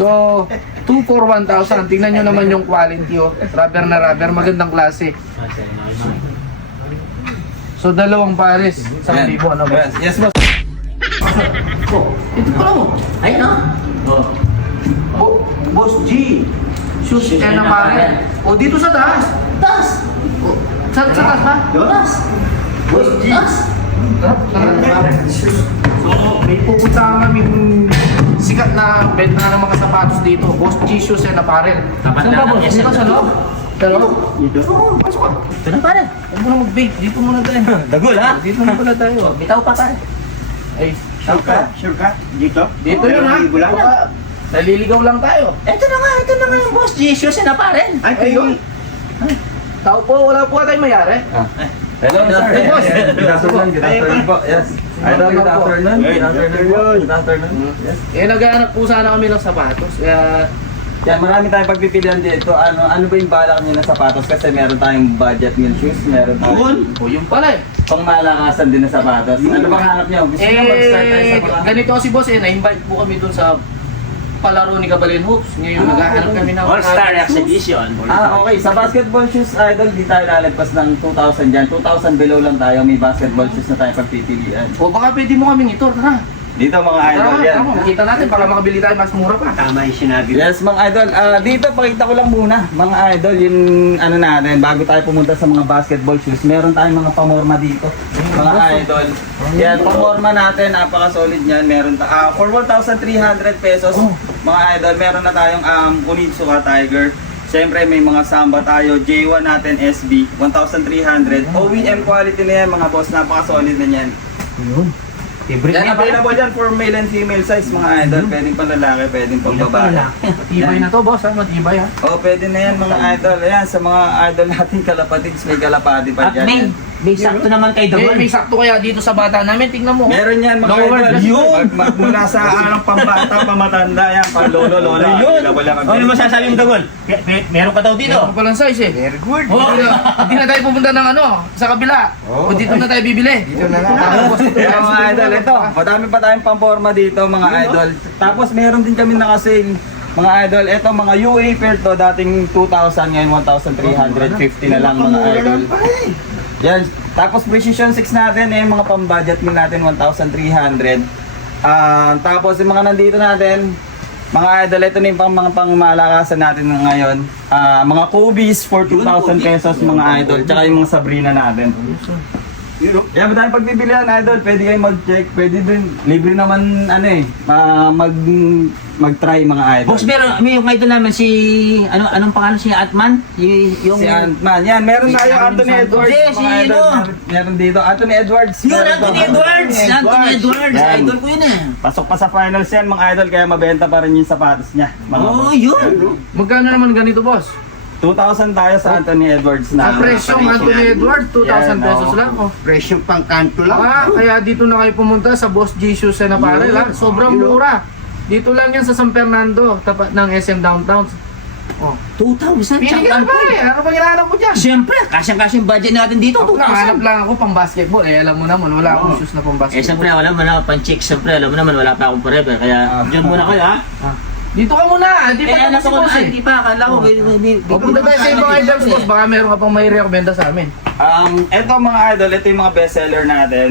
So, 2 for 1,000. Tingnan nyo naman yung quality, oh. Rubber na rubber, magandang klase. So, dalawang pares. 1,000, ano ba? Yes, boss. Ito pala mo. Ayun o. Boss G. Shoes and a pare. O, dito sa taas. Tas! O, sa taas ba? Tas! Tas! So, may pupunta kaming sikat na benta ng mga sapatos dito. Boss G Shoes and Apparel. Tapat Saan na ba, lang, boss? yes, Dito sir. sa loob? Pero, Dito. pasok ka. Ito na pare. Huwag mo na mag-bake. Dito muna tayo. Dagol ha? Dito na pala tayo. Bitaw pa pare. Ay, Sure ka? Sure ka? Dito? dito yun ha. Naliligaw lang tayo. Ito na nga yung boss Jesus na pare. Ay, kayo? Tao po, wala po tayong mayari. Hello, sir. Hey, boss. Good afternoon. Good afternoon po. Yes. Idol, good afternoon. Good afternoon po. Good afternoon. Yes. Naghahanap po sana kami ng sapatos. Kaya, Yan, marami tayong pagpipilian dito. Ano ba yung balak niyo ng sapatos? Kasi meron tayong budget meal shoes, meron tayong o yun pala eh. pang malakasan din na sapatos. Ano bang hanap niyo? Gusto niyo mag-start tayo sa mga... Ganito kasi boss na-invite po kami dun sa palaro ni Kabalin Hoops. Ngayon, naghahanap kami ng All-Star Exhibition. Okay. Sa basketball shoes, idol, di tayo lalagpas ng 2,000 dyan. 2,000 below lang tayo. May basketball shoes na tayo pagpipilian. O baka pwede mo kaming ito, tara. Dito mga idol yan. Tama, makita natin para makabili tayo mas mura pa. Tama yung sinabi. Yes, mga idol. Dito, pakita ko lang muna. Mga idol, yung ano natin, bago tayo pumunta sa mga basketball shoes, meron tayong mga pamorma dito. Mga idol. Yan, pamorma natin, napaka-solid yan. Meron for 1,300 pesos, mga idol, meron na tayong Onitsuka Tiger. Siyempre, may mga Samba tayo. J1 natin, SB, 1,300. OEM quality na yan, mga boss. Napaka-solid na yan. Yan, available yan for male and female size, mga idol. Pwedeng pang lalaki, pwedeng pang babae. Matibay na to boss ha, matibay ha. Pwede na yan mga idol. Ayan, sa mga idol natin kalapatids, may kalapati pa At dyan. may sakto naman kay May sakto kaya dito sa bata namin, tingnan mo. Meron yan mga Lower idol. class. Yun! Magmula sa pambata, pamatanda yan, pang lolo, lola. Yun! Ano masasabi mo Dagol? Meron ka daw dito. Meron pa lang size eh. Very good. Hindi na tayo pupunta ng sa kabila. O dito na tayo bibili. Dito na lang. Kaya mga idol, ito. Madami pa tayong pamporma dito mga idol. Tapos meron din kami nakasale. Mga idol, ito mga UA pair to, dating 2,000 ngayon 1,350 na lang mga idol. Yan. Tapos Precision 6 natin mga pang-budget meal natin 1,300. Tapos yung mga nandito natin, mga idol, ito na yung mga pangmalakasan natin ngayon. Mga Kobe's for 2,000 pesos mga idol. Tsaka yung mga Sabrina natin. Yan, madami pagbibilihan idol. Pwede kayong mag-check. Pwede din. Libre naman mag-try mga idol. Boss, may yung idol namin si anong pangalan si Atman? Yung Si Ant-Man. Yan, meron tayo Anthony Edwards. Hindi, si mga idol. ano? Meron dito. Anthony Edwards. Yun, Meron Anthony to. Edwards! Anthony Edwards! Yan. Idol ko yun eh. Pasok pa sa finals yan mga idol. Kaya mabenta pa rin yung sapatos niya. Mga Oh, boss. yun! Magkano naman ganito boss? 2,000 tayo sa Anthony Edwards na. Ang presyong Anthony Edward, 2,000 pesos lang. Oh. Presyong pang kanto lang. Kaya dito na kayo pumunta sa Boss Jesus and Apparel ha. Sobrang mura. Dito lang yan sa San Fernando, tapat ng SM Downtown. Oh. 2,000? Pili ka na ba eh? Ano bang hinahanap mo dyan? Siyempre, kasyang-kasyang budget natin dito, Ako lang, hanap 2,000. lang ako pang basketball. Alam mo naman, wala akong shoes na pang basketball. Siyempre, wala mo na pang chicks. Siyempre, alam mo naman, wala pa akong forever. Kaya, dyan muna kayo, ha? Dito ka muna, hindi pa ano tapos si boss eh. Hindi pa, akala ko. O punta tayo sa ibang items boss, baka meron ka pang may recommenda sa amin. Ito mga idol, ito yung mga bestseller natin.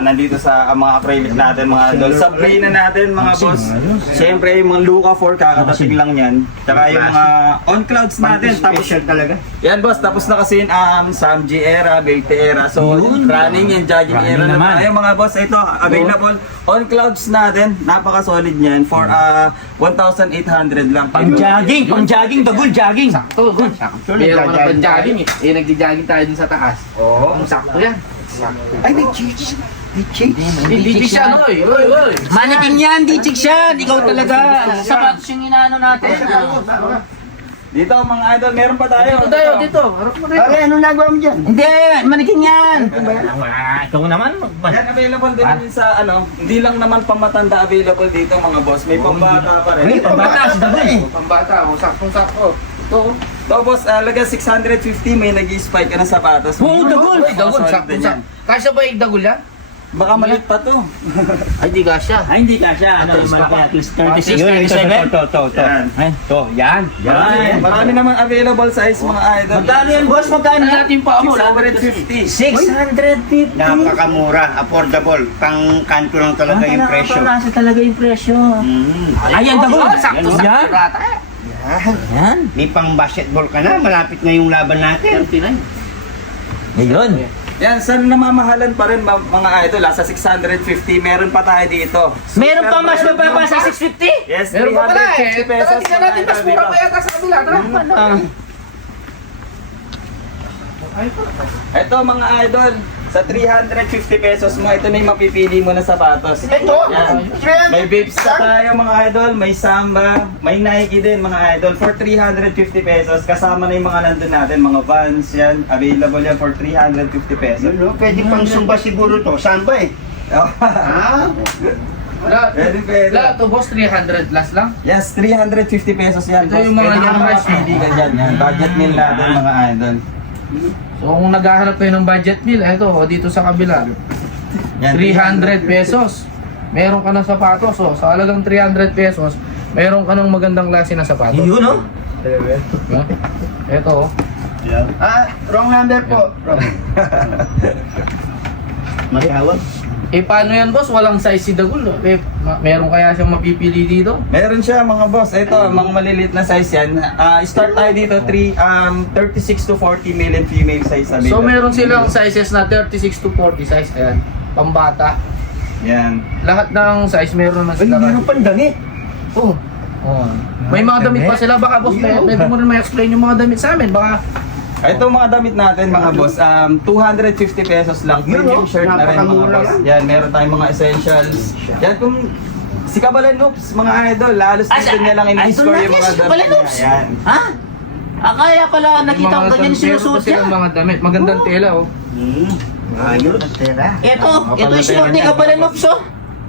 Nandito sa mga acrylic natin mga idol. Sabrina natin mga boss. Siyempre yung mga Luca 4 kakatating lang yan. Tsaka yung mga on clouds natin. Tapos Special talaga. yan boss, tapos na kasi Samji era, Belte era. So running and jogging era na tayo mga boss. Ito available on clouds natin. Napaka-solid niyan for 1,800 lang. Pang-jogging, Dagol, jogging. Sakto, boss. Meron ka na pang jogging eh. Nagja-jogging tayo dun sa taas. Oo. Ang sakto yan. Ay, may cheese. May cheese. Hindi siya, Noy. Oy. Manikin yan, di chicks yan. Ikaw talaga. Sapatos yung inaano natin. Dito mga idol, meron pa tayo. Dito. Harap mo dito. Okay, anong nagawa mo dyan? Hindi, manikin yan. Ikaw naman. Yan available din yun sa hindi lang naman pamatanda available dito mga boss. May pambata pa rin. Pambatas, Dagol. Pambata, saktong-sakto. Ito. So boss, laga 650 may nag-spike ka ng sapatos. Oo, Dagol. Dagol, Solid din yan. saktong-sakto. Kasya ba yung dagol yan? Baka maliit pa to. Ay, di kasya. Ay, hindi ka siya. Ano, malaki at least 36, Yun, ito, 37. ito. Yan. Ay, to, yan. Yan. Marami naman available size mga idol. Magkano yan, boss? Magkano yan? Natin pa mo. 650. 650. Napakamura, affordable. Pang kanto lang talaga yung presyo. Kasi talaga yung presyo. Ayan, dabo. Sakto-sakto Yan. rata. Yan. May pang basketball ka na, malapit na yung laban natin. 39. Ayun. Yan, saan namamahalan pa rin mga idol? Sa 650, meron pa tayo dito. Meron pa mas mababa sa 650? Yes, Meron pa pala 350 pesos. Tara, tingnan natin, mas mura pa yata sa kabila. Tara. Ito mga idol, sa 350 pesos mo, ito na yung mapipili mo na sapatos. Ito? Yan. May Vapes na tayo mga idol, may Samba, may Nike din mga idol for 350 pesos. Kasama na yung mga nandun natin, mga Vans yan. Available yan for 350 pesos. Yun, no? Pwede pang sumba siguro to. Samba eh. Ah? Pwede. Lahat to boss, 300 plus lang. Yes, 350 pesos yan. Ito yung mga Pwede young ka price, makapili ka dyan. Yan. Budget meal natin mga idol. So kung naghahanap kayo ng budget meal, eto, dito sa kabila, Yan, 300 pesos. Meron ka ng sapatos, sa halagang 300 pesos, meron ka ng magandang klase na sapatos. Yun, no? Eto, Wrong number po. Matawag? paano yan boss? Walang size si Dagul. Meron kaya siyang mapipili dito? Meron siya mga boss. Ito, mga maliliit na size yan. Start tayo dito, 36 to 40 male and female size available. So meron silang sizes na 36 to 40 size. Ayan, pambata. Yan. Lahat ng size meron na sila. pang damit. Oh. Oh. May mga damit pa sila. Baka boss, pwede mo rin ma-explain yung mga damit sa amin. Baka Ito mga damit natin mga boss, 250 pesos lang. Premium shirt na rin mga napakamura boss. lang. Yan, meron tayong mga essentials. Yan, kung si Kabalan Noops, mga idol, halos dito niya lang in-score yung mga damit niya. Yan. Ha? Kaya pala nakita ko ganyan sinusuot sila niya. mga damit. Magandang tela, oh. Ayos. Tera. Ito yung sinuot ni Kabalanops, oh.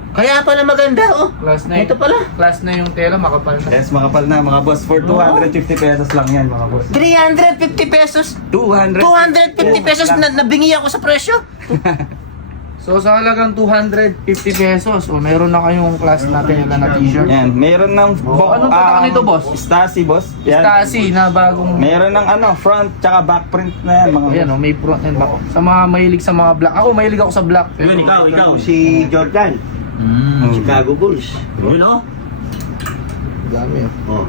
Kaya pala maganda, oh. Class na Ito pala. Class na yung tela, makapal na. Yes, makapal na mga boss. For 250 pesos lang yan mga boss. 350 pesos. 200. 250 pesos na nabingi ako sa presyo. So sa halagang 250 pesos, meron na kayong class na tela na t-shirt. Yan, meron ng Anong patak nito, boss? Stasi boss. Yan. Stasi na bagong... Meron ng front tsaka back print na yan mga boss. Ayan, may front and back. Sa mga mahilig sa mga black. Ako, mahilig ako sa black. Yun, ikaw. Si Jordan. Chicago Bulls. Yun, no? Dami, oh. Oh.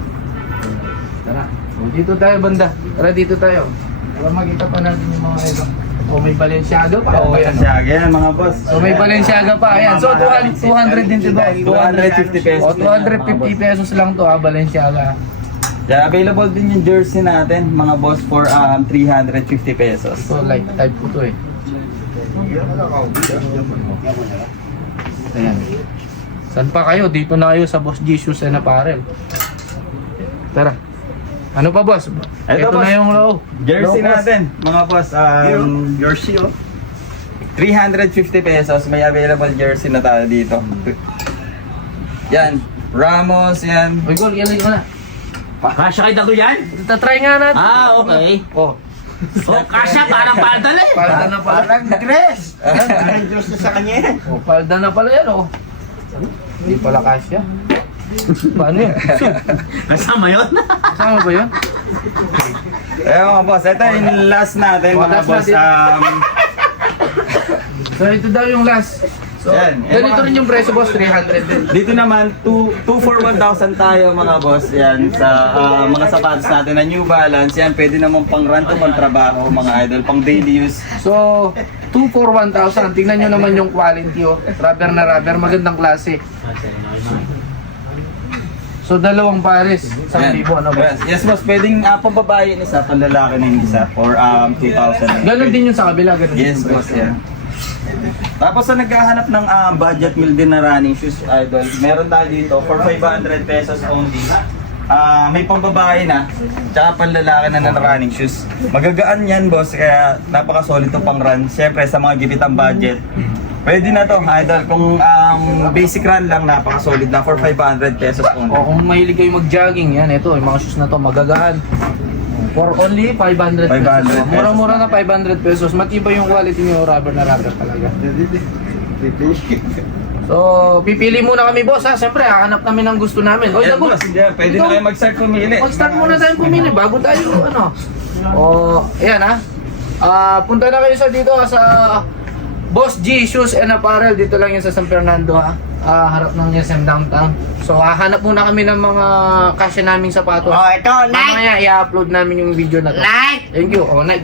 Tara. So, dito tayo banda. Tara dito tayo. Para makita pa natin yung mga ito. O may Balenciaga pa. O ayan. Siya, yan mga boss. So may Balenciaga pa. Ayan. So 200 din dito. 250 pesos. O 250 pesos lang to Balenciaga. Yeah, available din yung jersey natin mga boss for 350 pesos. So like type ko to eh. Ayan. Saan pa kayo? Dito na kayo sa Boss Jesus and Apparel. Tara. Ano pa boss? Ito boss. na yung low. Jersey Low, boss. natin mga boss. Jersey, oh. 350 pesos. May available jersey na tayo dito. Yan. Ramos, yan. Uy, Gol, ilan ko na. Kasya kay Dago yan? Tatry nga natin. Okay. Oh. Oh, kasya, parang palda na eh. Palda na pala. Parang dress. Parang dress na sa kanya yan. Oh, palda na pala yan, oh. Hindi pala kasya. Paano yan? Kasama yun? Kasama ba yun? Eh mga boss, ito yung last natin Oh, mga last boss. natin. So, ito daw yung last. So, Yan. ganito rin yung presyo, boss. 300 din. Dito naman, 2 for 1,000 tayo mga boss. Yan, sa mga sapatos natin na New Balance. Yan, pwede naman pang run to pang trabaho, mga idol, pang daily use. So, 2 for 1,000. Tingnan nyo naman yung quality, oh. Rubber na rubber. Magandang klase. So, dalawang pares. Yan. 1,000, ano ba? Yes boss, pwedeng pambabae yung isa, panlalaki na yung isa for 2,000. Ganon din yung sa kabila. Ganon Yes din yung boss, presyo. yan. Tapos sa naghahanap ng budget meal din na running shoes, idol, meron tayo dito for 500 pesos only. May pambabae na, tsaka panlalaki na running shoes. Magagaan yan boss, kaya napaka-solid to pang run. Siyempre sa mga gibitang budget, pwede na to idol. Kung basic run lang, napaka-solid na for 500 pesos only. O, kung mahilig kayo mag-jogging, yan, ito, yung mga shoes na to, magagaan. For only 500 pesos. 500 pesos. Murang-mura na 500 pesos. Matibay yung quality niyo, rubber na rubber talaga. So, pipili muna kami, boss, ha? Siyempre, hahanap kami ng gusto namin. Oy, Ayan, Dago, boss, yeah, pwede na kayo mag-start pumili. mag-start muna tayong pumili bago tayo, ano. Ayan, ha? Punta na kayo sa dito, sa Boss G Shoes and Apparel. Dito lang yan sa San Fernando, ha? Harap ng SM Downtown. So, hahanap muna kami ng mga kasya naming sapatos. Oh, ito, Nike. Mamaya, i-upload namin yung video na to. Nike. Thank you. Oh, Nike.